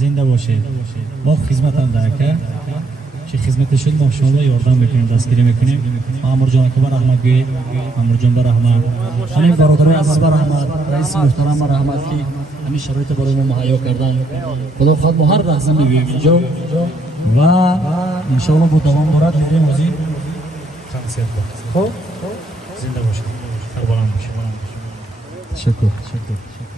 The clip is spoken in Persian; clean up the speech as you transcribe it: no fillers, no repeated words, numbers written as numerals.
زنده باشه. ما خدمت هم داره چه خدمتش ما شما یاردم میکنیم دستگیری میکنیم. مامور جان که بر رحمت گوی، مامور جان بر رحمت. همین برادرای عزیز بر رحمت، رئیس محترم بر رحمت کی همین شرایط برای ما مهیا کردن. خدا خود ما هر لحظه میگویم اینجا و ان شاء الله با دوام مراد میریم از این کنسرت. خب زنده باشه. سلام. شکر.